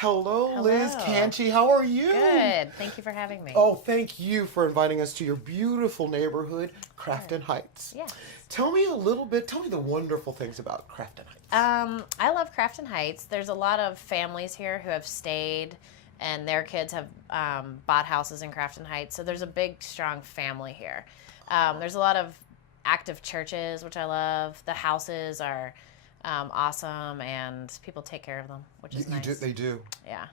Hello, Liz Hello. Kanche. How are you? Good. Thank you for having me. Oh, thank you for inviting us to your beautiful neighborhood, Crafton Heights. Yeah. Tell me the wonderful things about Crafton Heights. I love Crafton Heights. There's a lot of families here who have stayed, and their kids have bought houses in Crafton Heights. So there's a big, strong family here. There's a lot of active churches, which I love. The houses are awesome, and people take care of them, which is nice. They do. Yeah.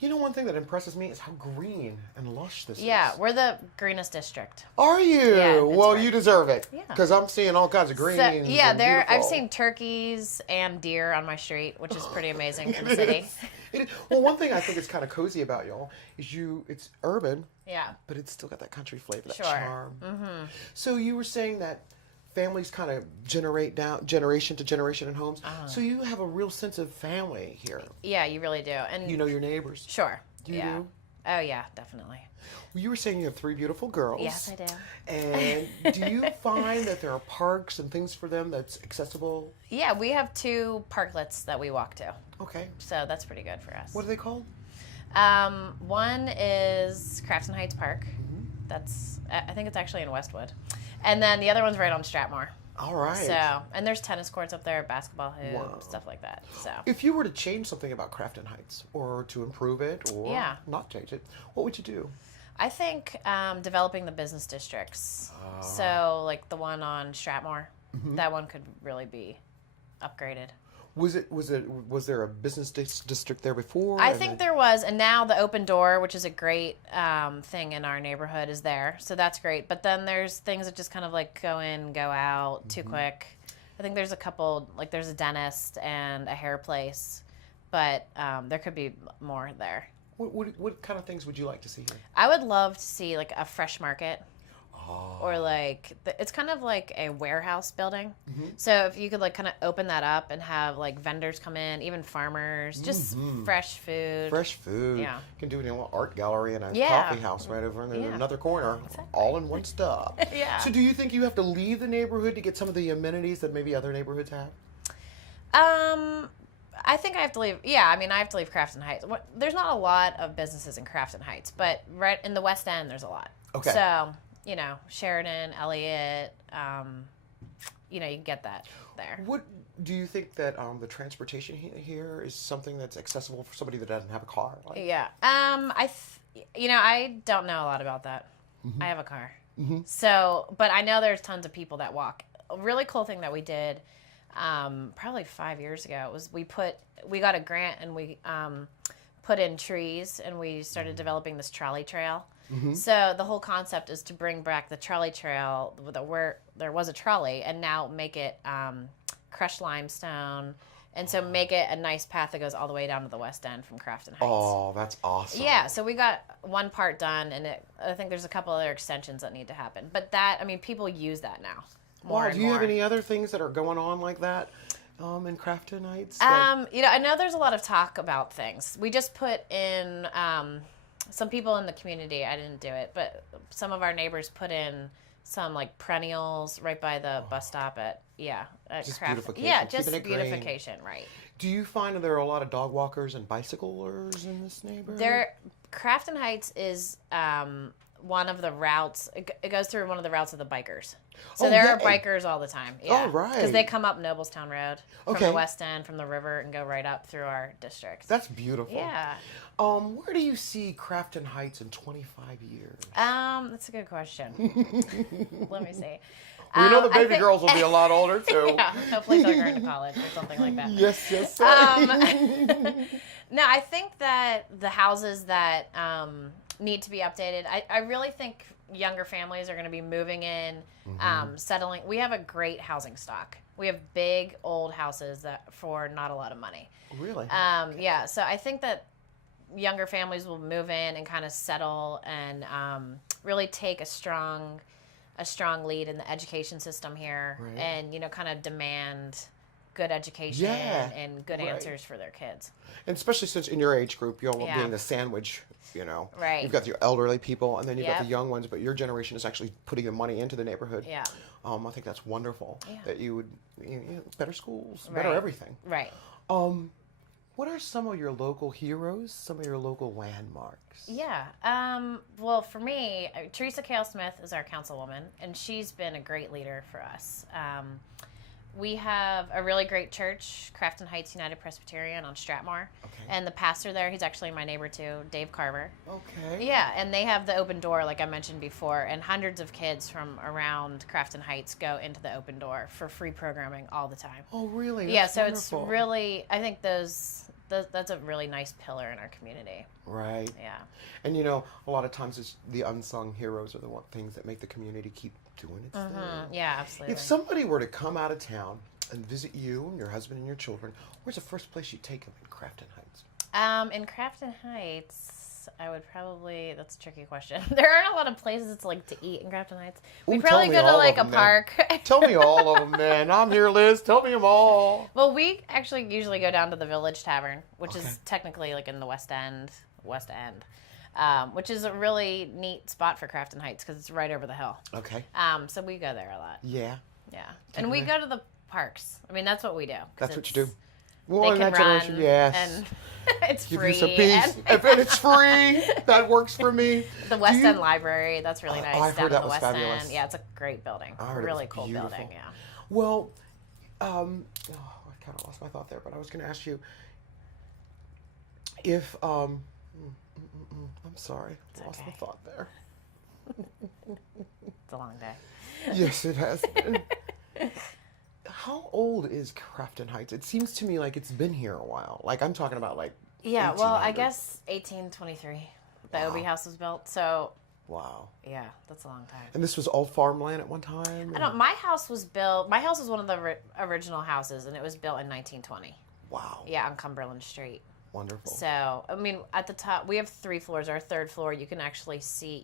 You know, one thing that impresses me is how green and lush this is. Yeah, we're the greenest district. Are you? Yeah, well, Pittsburgh. you deserve it. Yeah. Because I'm seeing all kinds of greens. So, yeah, and I've beautiful. seen turkeys and deer on my street, which is pretty amazing for the city. It is. Well, one thing I think is kind of cozy about y'all is it's urban, Yeah. but it's still got that country flavor, that Sure. charm. Mm-hmm. So you were saying that families kind of generate down generation to generation in homes. So you have a real sense of family here. Yeah, you really do. And You know your neighbors. sure. You yeah. do? Oh yeah, definitely. Well, you were saying you have 3 beautiful girls. Yes, I do. And do you find that there are parks and things for them that's accessible? Yeah, we have 2 parklets that we walk to, Okay. so that's pretty good for us. What are they called? One is Crafton Heights Park. That's I think it's actually in Westwood, and then the other one's right on Stratmore. All right. So, and there's tennis courts up there, basketball hoops, Wow. stuff like that. So, If you were to change something about Crafton Heights, or to improve it, or Yeah. not change it, what would you do? I think developing the business districts. So, like the one on Stratmore, that one could really be upgraded. Was there a business district there before? I and think then- there was, and now the Open Door, which is a great thing in our neighborhood, is there. So that's great. But then there's things that just kind of like go in, go out too quick. I think there's a couple, like there's a dentist and a hair place, but there could be more there. What kind of things would you like to see here? I would love to see like a fresh market. Or like it's kind of like a warehouse building. So if you could like kind of open that up and have like vendors come in, even farmers, just fresh food. Fresh food. Yeah. You can do it in an art gallery and a Yeah. coffee house right over in Yeah. another corner, Exactly. all in one stop. Yeah. So do you think you have to leave the neighborhood to get some of the amenities that maybe other neighborhoods have? I think I have to leave. Yeah, I mean, I have to leave Crafton Heights. There's not a lot of businesses in Crafton Heights, but right in the West End, there's a lot. Okay. So, you know, Sheridan, Elliott, you know, you can get that there. What do you think that the transportation here is something that's accessible for somebody that doesn't have a car? Like, Yeah. You know, I don't know a lot about that. I have a car. So, but I know there's tons of people that walk. A really cool thing that we did, probably 5 years ago, was we got a grant and we put in trees and we started developing this trolley trail. So the whole concept is to bring back the trolley trail where there was a trolley and now make it crushed limestone. And so make it a nice path that goes all the way down to the West End from Crafton Heights. Oh, that's awesome. Yeah, so we got one part done, and I think there's a couple other extensions that need to happen. But that, I mean, people use that now more Wow, and do you more. have any other things that are going on like that in Crafton Heights? You know, I know there's a lot of talk about things. We just put in some people in the community. I didn't do it, but some of our neighbors put in some like perennials right by the bus stop at Just Crafton. beautification, Yeah, just keeping it green. beautification, right? Do you find that there are a lot of dog walkers and bicyclers in this neighborhood? Crafton Heights is one of the routes. It goes through one of the routes of the bikers. So there are bikers all the time. Yeah. Oh, right. Because they come up Noblestown Road from Okay. the West End, from the river, and go right up through our district. That's beautiful. Yeah. Where do you see Crafton Heights in 25 years? That's a good question. Let me see. We know the I baby think- girls will be a lot older too. Yeah, hopefully they're going to college or something like that. Yes, yes. Sir. No, I think that the houses that need to be updated, I really think younger families are going to be moving in, settling. We have a great housing stock. We have big old houses that for not a lot of money. Really? Yeah, so I think that younger families will move in and kind of settle and really take a strong lead in the education system here, Right. and kind of demand good education Yeah, and good right. answers for their kids. And especially since in your age group, you're Yeah. being the sandwich, Right. You've got your elderly people, and then you've got Yep. the young ones, but your generation is actually putting the money into the neighborhood. Yeah. I think that's wonderful. Yeah. That you would, better schools, better Right. everything. Right. What are some of your local heroes? Some of your local landmarks? Yeah. Well, for me, Teresa Cale Smith is our councilwoman, and she's been a great leader for us. We have a really great church, Crafton Heights United Presbyterian on Stratmore. Okay. And the pastor there, he's actually my neighbor too, Dave Carver. Okay. Yeah, and they have the open door, like I mentioned before, and hundreds of kids from around Crafton Heights go into the open door for free programming all the time. Oh, really? Yeah, That's so wonderful. it's really, I think that's a really nice pillar in our community. Right. Yeah. And a lot of times it's the unsung heroes are the things that make the community keep doing its thing. Yeah, absolutely. If somebody were to come out of town and visit you and your husband and your children, where's the first place you'd take them in Crafton Heights? In Crafton Heights, I would probably, that's a tricky question. There aren't a lot of places to eat in Crafton Heights. We'd probably go to like a park. Tell me all of them, man. I'm here, Liz. Tell me them all. Well, we actually usually go down to the Village Tavern, which is technically like in the West End, which is a really neat spot for Crafton Heights because it's right over the hill. Okay. So we go there a lot. Yeah. Yeah. And we go to the parks. I mean, that's what we do. That's what you do. Well, They in can that run, generation, yes. and it's Give free. you some peace. And And it's free. That works for me. the West End Library, that's really nice. I've down heard that in the was West fabulous. End. Yeah, it's a great building. I heard it Really was cool beautiful. building, yeah. Well, I kind of lost my thought there, but I was going to ask you if, I'm sorry, lost my thought there. It's a long day. Yes, it has been. How old is Crafton Heights? It seems to me like it's been here a while. Like I'm talking about like. Yeah, well, I 1800. guess 1823. The Wow. Obie house was built. So, Wow. yeah, that's a long time. And this was all farmland at one time? I don't. My house was one of the original houses, and it was built in 1920. Wow. Yeah, on Cumberland Street. Wonderful. So, I mean, at the top, we have 3 floors. Our 3rd floor, you can actually see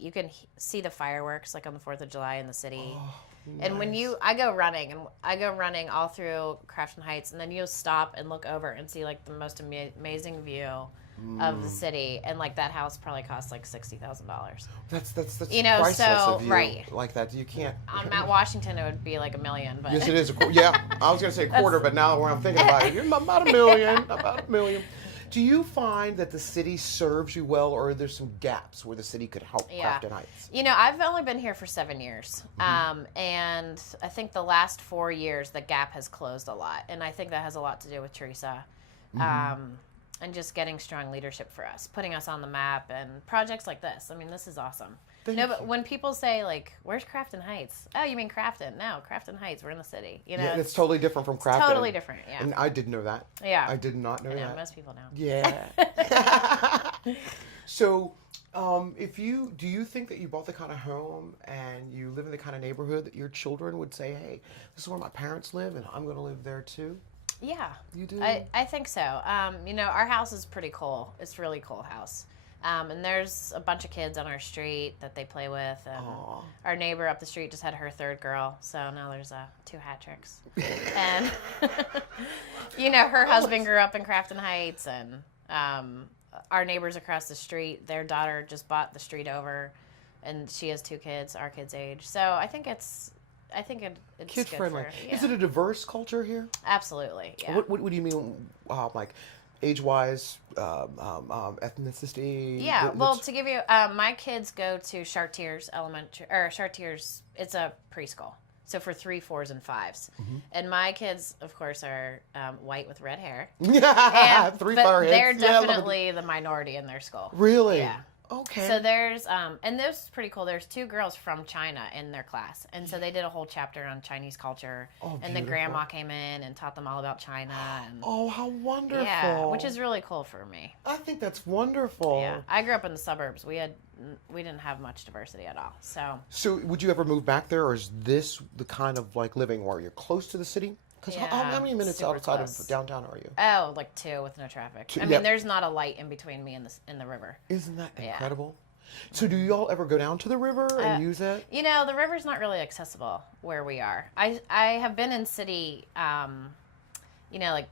the fireworks like on the 4th of July in the city. Oh, And when nice. I go running all through Crafton Heights, and then you'll stop and look over and see like the most amazing view of the city, and like that house probably costs like $60,000. That's so priceless of you. right. Like that, you can't. On Mount Washington, it would be like $1 million, but Yes, it is. Yeah, I was going to say a quarter, but now when I'm thinking about it, you're about $1 million. About $1 million. Do you find that the city serves you well, or are there some gaps where the city could help Crafton Heights? I've only been here for 7 years, and I think the last 4 years the gap has closed a lot, and I think that has a lot to do with Teresa, and just getting strong leadership for us, putting us on the map, and projects like this. I mean, this is awesome. But when people say like, "Where's Crafton Heights?" Oh, you mean Crafton? No, Crafton Heights. We're in the city. Yeah, it's totally different from Crafton. Totally different. Yeah. And I didn't know that. Yeah. I did not know I know, that. most people know. Yeah. So, do you think that you bought the kind of home and you live in the kind of neighborhood that your children would say, "Hey, this is where my parents live, and I'm going to live there too"? Yeah. You do? I think so. Our house is pretty cool. It's a really cool house. And there's a bunch of kids on our street that they play with. And Aw. our neighbor up the street just had her 3rd girl. So now there's 2 hat tricks. And, her husband grew up in Crafton Heights. And our neighbors across the street, their daughter just bought the street over. And she has 2 kids, our kids' age. So I think it's Kid good friendly. for, Is it a diverse culture here? Absolutely, yeah. What do you mean, like age-wise, ethnicity? Yeah, well, to give you, my kids go to Chartiers Chartiers. It's a preschool, so for 3, 4s, and 5s. And my kids, of course, are white with red hair. Yeah, But fireheads. they're Yeah, I love it. definitely the minority in their school. Really? Yeah. Okay. So there's, and this is pretty cool. There's 2 girls from China in their class, and so they did a whole chapter on Chinese culture. Oh, and the beautiful. grandma came in and taught them all about China. And Oh, how wonderful! yeah, which is really cool for me. I think that's wonderful. Yeah, I grew up in the suburbs. We didn't have much diversity at all. So, would you ever move back there, or is this the kind of like living where you're close to the city? Because how Yeah, many minutes super outside close. of downtown are you? Oh, like 2 with no traffic. 2, I mean, yeah. there's not a light in between me and the river. Isn't that Yeah. incredible? So, do y'all ever go down to the river and use it? The river's not really accessible where we are. I have been in city, like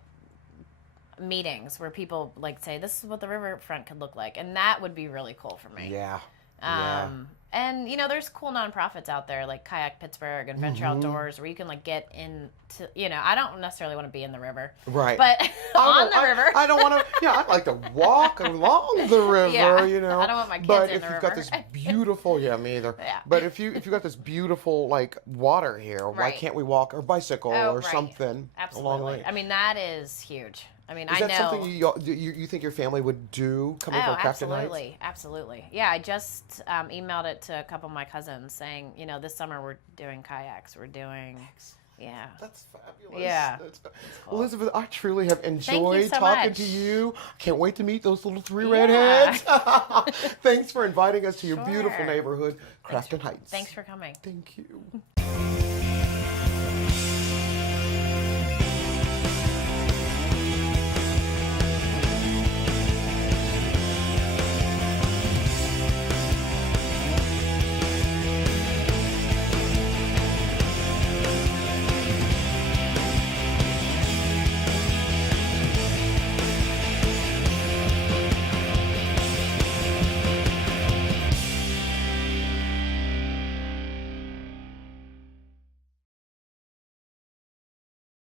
meetings where people like say this is what the riverfront could look like, and that would be really cool for me. Yeah. Yeah. And, there's cool nonprofits out there like Kayak Pittsburgh and Venture Outdoors where you can, like, get into, I don't necessarily want to be in the river. Right. But on the river. I don't want to, I'd like to walk along the river, Yeah, I don't want my kids But in if the you've river. got this beautiful, me either. Yeah. But if you've got this beautiful, like, water here, why Right. can't we walk or bicycle Oh, or right. something along the Absolutely. way? I mean, that is huge. I mean, Is I that know. something you think your family would do coming from Crafton Heights? Absolutely. Absolutely. Yeah, I just emailed it to a couple of my cousins saying, this summer we're doing kayaks. We're doing, yeah. That's fabulous. Yeah. Cool. Elizabeth, I truly have you enjoyed so talking much. to you. Can't wait to meet those little 3 Yeah. redheads. Thanks for inviting us to your Sure. beautiful neighborhood, Crafton Heights. Thanks for coming. Thank you.